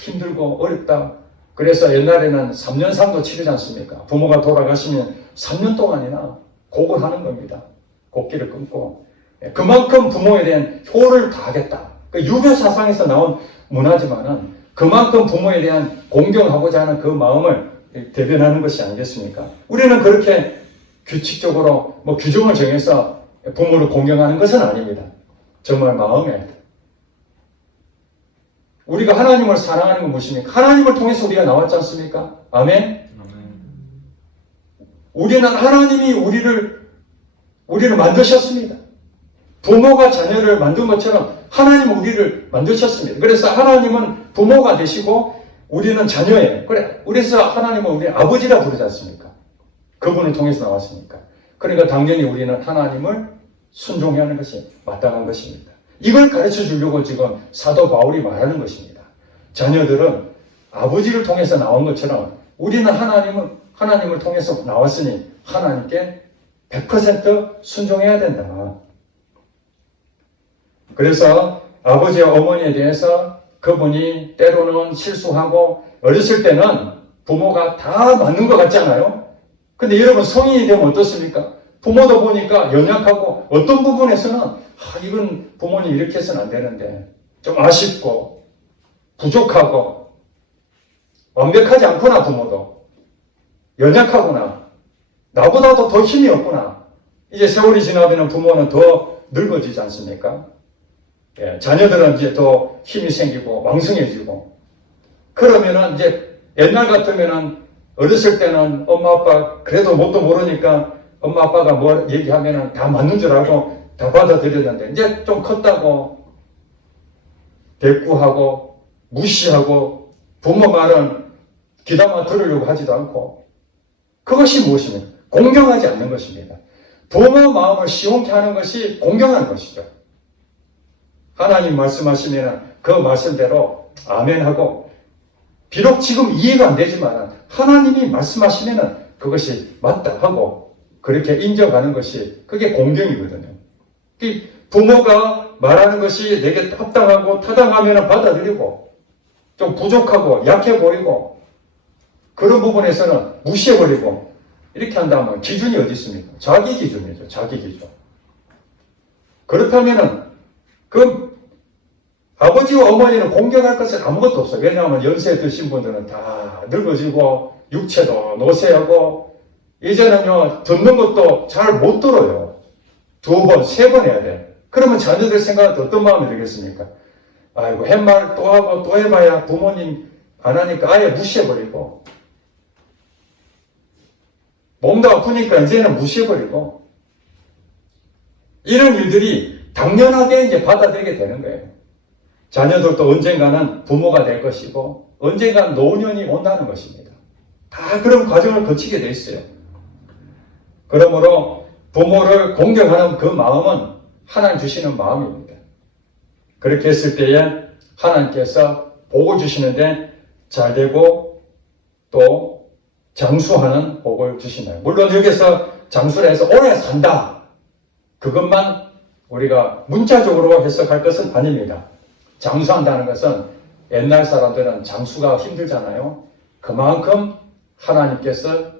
힘들고 어렵다. 그래서 옛날에는 3년상도 치르지 않습니까? 부모가 돌아가시면 3년 동안이나 곡을 하는 겁니다. 곡기를 끊고 그만큼 부모에 대한 효를 다하겠다. 그 유교 사상에서 나온 문화지만은 그만큼 부모에 대한 공경하고자 하는 그 마음을 대변하는 것이 아니겠습니까? 우리는 그렇게 규칙적으로 규정을 정해서 부모를 공경하는 것은 아닙니다. 정말 마음에 우리가 하나님을 사랑하는 건 무엇입니까? 하나님을 통해서 우리가 나왔지 않습니까? 아멘? 우리는 하나님이 우리를 만드셨습니다. 부모가 자녀를 만든 것처럼 하나님은 우리를 만드셨습니다. 그래서 하나님은 부모가 되시고 우리는 자녀예요. 그래서 하나님은 우리 아버지라 부르지 않습니까? 그분을 통해서 나왔으니까. 그러니까 당연히 우리는 하나님을 순종해야 하는 것이 마땅한 것입니다. 이걸 가르쳐 주려고 지금 사도 바울이 말하는 것입니다. 자녀들은 아버지를 통해서 나온 것처럼 우리는 하나님을 통해서 나왔으니 하나님께 100% 순종해야 된다. 그래서 아버지와 어머니에 대해서 그분이 때로는 실수하고 어렸을 때는 부모가 다 맞는 것 같잖아요. 근데 여러분 성인이 되면 어떻습니까? 부모도 보니까 연약하고 어떤 부분에서는 이건 부모님 이렇게 해서는 안 되는데 좀 아쉽고 부족하고 완벽하지 않구나. 부모도 연약하구나. 나보다도 더 힘이 없구나. 이제 세월이 지나면 부모는 더 늙어지지 않습니까? 자녀들은 이제 더 힘이 생기고 왕성해지고 그러면은 이제 옛날 같으면은 어렸을 때는 엄마 아빠 그래도 뭣도 모르니까 엄마 아빠가 뭘 얘기하면은 다 맞는 줄 알고 다 받아들였는데 이제 좀 컸다고 대꾸하고 무시하고 부모 말은 귀담아 들으려고 하지도 않고 그것이 무엇입니까? 공경하지 않는 것입니다. 부모 마음을 시원케 하는 것이 공경하는 것이죠. 하나님 말씀하시면 그 말씀대로 아멘하고 비록 지금 이해가 안 되지만 하나님이 말씀하시면 그것이 맞다 하고 그렇게 인정하는 것이 그게 공경이거든요. 부모가 말하는 것이 내게 합당하고 타당하면 받아들이고 좀 부족하고 약해 보이고 그런 부분에서는 무시해버리고 이렇게 한다면 기준이 어디 있습니까? 자기 기준이죠. 자기 기준. 그렇다면은 그 아버지와 어머니는 공경할 것은 아무것도 없어요. 왜냐하면 연세 드신 분들은 다 늙어지고 육체도 노쇠하고 이제는요 듣는 것도 잘 못 들어요. 2번, 3번 해야 돼. 그러면 자녀들 생각은 어떤 마음이 들겠습니까? 아이고 햇말 또 하고 또 해봐야 부모님 안 하니까 아예 무시해버리고 몸도 아프니까 이제는 무시해버리고 이런 일들이 당연하게 이제 받아들이게 되는 거예요. 자녀들도 언젠가는 부모가 될 것이고 언젠가는 노년이 온다는 것입니다. 다 그런 과정을 거치게 돼 있어요. 그러므로 부모를 공경하는 그 마음은 하나님 주시는 마음입니다. 그렇게 했을 때에 하나님께서 복을 주시는데 잘되고 또 장수하는 복을 주시나요? 물론 여기서 장수를 해서 오래 산다. 그것만 우리가 문자적으로 해석할 것은 아닙니다. 장수한다는 것은 옛날 사람들은 장수가 힘들잖아요. 그만큼 하나님께서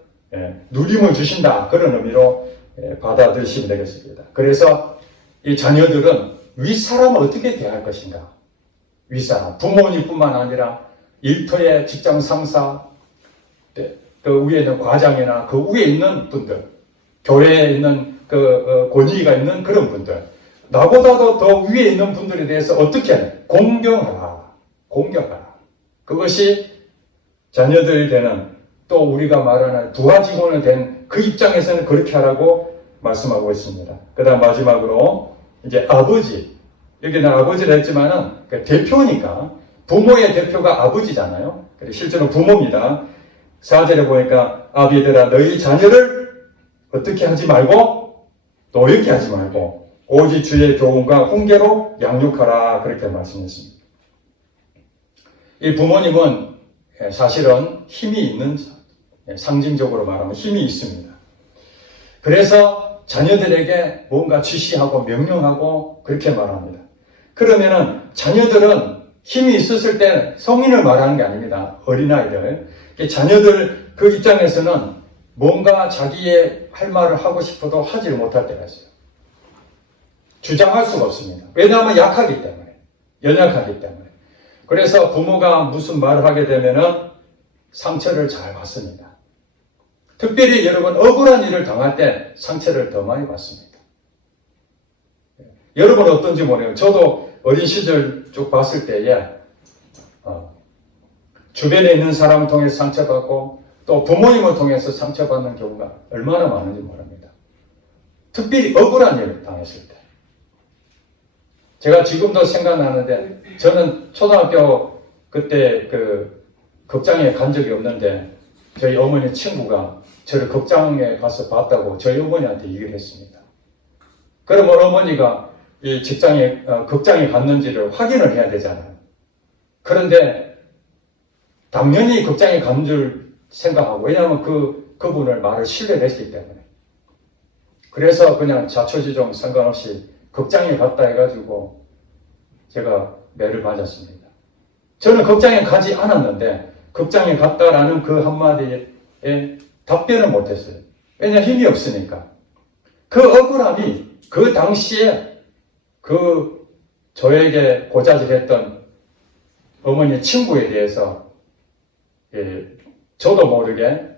누림을 주신다. 그런 의미로 받아들이시면 되겠습니다. 그래서 이 자녀들은 윗사람을 어떻게 대할 것인가? 윗사람, 부모님뿐만 아니라 일터의 직장 상사, 그 위에 있는 과장이나 그 위에 있는 분들, 교회에 있는 그 권위가 있는 그런 분들, 나보다도 더 위에 있는 분들에 대해서 어떻게 하냐? 공경하라. 공경하라. 그것이 자녀들이 되는, 또 우리가 말하는 부하 직원이 된 그 입장에서는 그렇게 하라고 말씀하고 있습니다. 그 다음 마지막으로 이제 아버지, 여기는 아버지를 했지만은 그 대표니까 부모의 대표가 아버지잖아요. 실제로 부모입니다. 4절에 보니까 아비들아 너희 자녀를 어떻게 하지 말고 노엽게 하지 말고 오직 주의 교훈과 훈계로 양육하라 그렇게 말씀했습니다. 이 부모님은 사실은 힘이 있는, 상징적으로 말하면 힘이 있습니다. 그래서 자녀들에게 뭔가 지시하고 명령하고 그렇게 말합니다. 그러면은 자녀들은 힘이 있었을 때 성인을 말하는 게 아닙니다. 어린아이들. 자녀들 그 입장에서는 뭔가 자기의 할 말을 하고 싶어도 하지를 못할 때가 있어요. 주장할 수가 없습니다. 왜냐하면 약하기 때문에. 연약하기 때문에. 그래서 부모가 무슨 말을 하게 되면은 상처를 잘 받습니다. 특별히 여러분 억울한 일을 당할 때 상처를 더 많이 받습니다. 여러분 어떤지 모르겠어요. 저도 어린 시절 쭉 봤을 때에 주변에 있는 사람을 통해서 상처받고 또 부모님을 통해서 상처받는 경우가 얼마나 많은지 모릅니다. 특별히 억울한 일을 당했을 때. 제가 지금도 생각나는데 저는 초등학교 그때 그 극장에 간 적이 없는데 저희 어머니 친구가 저를 극장에 가서 봤다고 저희 어머니한테 얘기를 했습니다. 그러면 어머니가 이 극장에 갔는지를 확인을 해야 되잖아요. 그런데 당연히 극장에 간 줄 생각하고, 왜냐하면 그분을 말을 신뢰했기 때문에. 그래서 그냥 자초지종 상관없이 극장에 갔다 해가지고 제가 매를 맞았습니다. 저는 극장에 가지 않았는데 극장에 갔다라는 그 한마디에 답변을 못했어요. 왜냐하면 힘이 없으니까. 그 억울함이 그 당시에 그 저에게 고자질했던 어머니 친구에 대해서 저도 모르게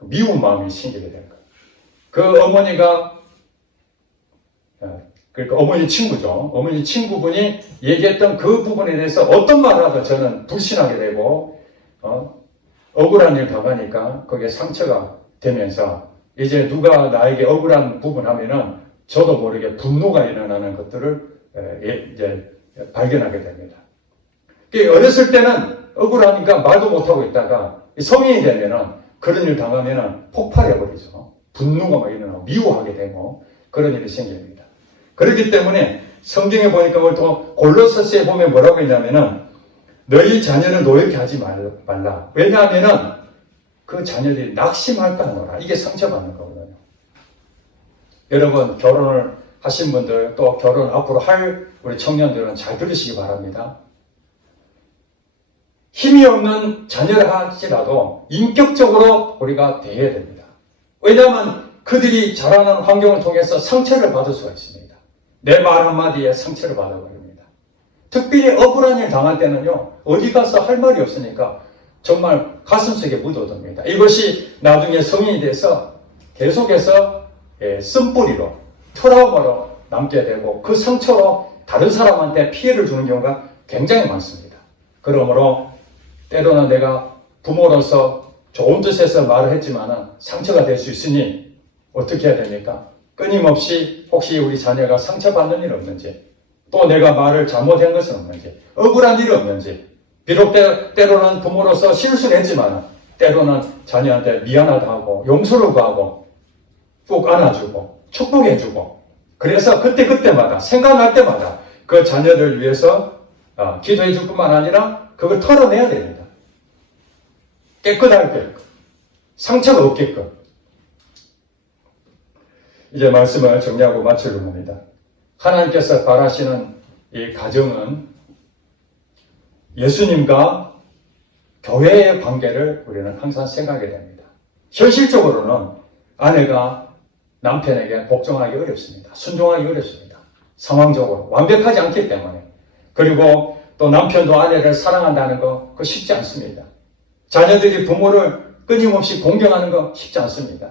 미운 마음이 생기게 된 거예요. 그 어머니가 그러니까 어머니 친구죠. 어머니 친구분이 얘기했던 그 부분에 대해서 어떤 말을 하든 저는 불신하게 되고 억울한 일 당하니까 거기에 상처가 되면서 이제 누가 나에게 억울한 부분 하면은 저도 모르게 분노가 일어나는 것들을 이제 발견하게 됩니다. 어렸을 때는 억울하니까 말도 못하고 있다가 성인이 되면은 그런 일 당하면은 폭발해버리죠. 분노가 막 일어나고 미워하게 되고 그런 일이 생깁니다. 그렇기 때문에 성경에 보니까 또 골로새서에 보면 뭐라고 했냐면은 너희 자녀를 노엽게 하지 말라. 왜냐하면은 그 자녀들이 낙심할까 하노라. 이게 상처받는 거거든요. 여러분 결혼을 하신 분들 또 결혼 앞으로 할 우리 청년들은 잘 들으시기 바랍니다. 힘이 없는 자녀를 할지라도 인격적으로 우리가 대해야 됩니다. 왜냐하면 그들이 자라는 환경을 통해서 상처를 받을 수가 있습니다. 내 말 한마디에 상처를 받아버립니다. 특별히 억울한 일 당할 때는요, 어디 가서 할 말이 없으니까 정말 가슴속에 묻어둡니다. 이것이 나중에 성인이 돼서 계속해서 쓴뿌리로, 트라우마로 남게 되고 그 상처로 다른 사람한테 피해를 주는 경우가 굉장히 많습니다. 그러므로 때로는 내가 부모로서 좋은 뜻에서 말을 했지만 상처가 될 수 있으니 어떻게 해야 됩니까? 끊임없이 혹시 우리 자녀가 상처받는 일 없는지, 또 내가 말을 잘못한 것은 없는지, 억울한 일이 없는지, 비록 때로는 부모로서 실수를 했지만 때로는 자녀한테 미안하다 하고 용서를 구하고 꼭 안아주고 축복해주고, 그래서 그때마다 생각날 때마다 그 자녀를 위해서 기도해 줄 뿐만 아니라 그걸 털어내야 됩니다. 깨끗하게, 상처가 없게끔. 이제 말씀을 정리하고 마치려고 합니다. 하나님께서 바라시는 이 가정은 예수님과 교회의 관계를 우리는 항상 생각하게 됩니다. 현실적으로는 아내가 남편에게 복종하기 어렵습니다. 순종하기 어렵습니다. 상황적으로 완벽하지 않기 때문에. 그리고 또 남편도 아내를 사랑한다는 거 그거 쉽지 않습니다. 자녀들이 부모를 끊임없이 공경하는 거 쉽지 않습니다.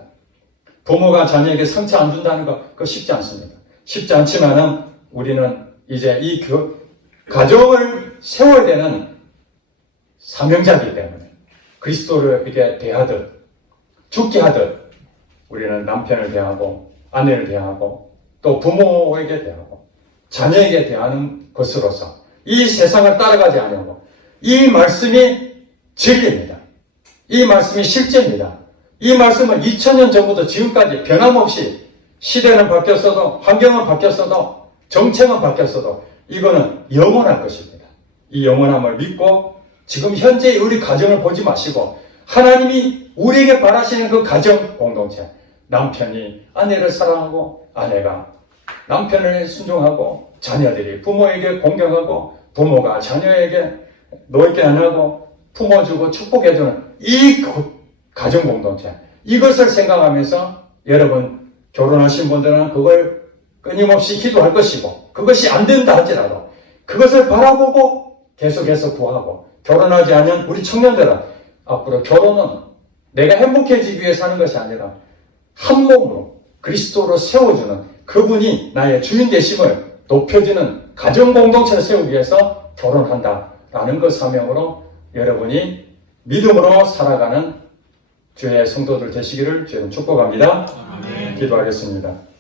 부모가 자녀에게 상처 안 준다는 거 그거 쉽지 않습니다. 쉽지 않지만은 우리는 이제 이 가정을 세워야 되는 사명자이기 때문에 그리스도를 이렇게 대하듯 죽게 하듯 우리는 남편을 대하고 아내를 대하고 또 부모에게 대하고 자녀에게 대하는 것으로서 이 세상을 따라가지 않으려고 이 말씀이 진리입니다. 이 말씀이 실제입니다. 이 말씀은 2000년 전부터 지금까지 변함없이 시대는 바뀌었어도 환경은 바뀌었어도 정책은 바뀌었어도 이거는 영원할 것입니다. 이 영원함을 믿고 지금 현재의 우리 가정을 보지 마시고 하나님이 우리에게 바라시는 그 가정 공동체 남편이 아내를 사랑하고 아내가 남편을 순종하고 자녀들이 부모에게 공경하고 부모가 자녀에게 노예게 안 하고 품어주고 축복해주는 이 가정 공동체 이것을 생각하면서 여러분 결혼하신 분들은 그걸 끊임없이 기도할 것이고 그것이 안 된다 할지라도 그것을 바라보고 계속해서 구하고 결혼하지 않은 우리 청년들은 앞으로 결혼은 내가 행복해지기 위해 사는 것이 아니라 한 몸으로 그리스도로 세워주는 그분이 나의 주인 되심을 높여주는 가정 공동체를 세우기 위해서 결혼한다라는 그 사명으로 여러분이 믿음으로 살아가는 주의 성도들 되시기를 주님 축복합니다. 아멘. 기도하겠습니다.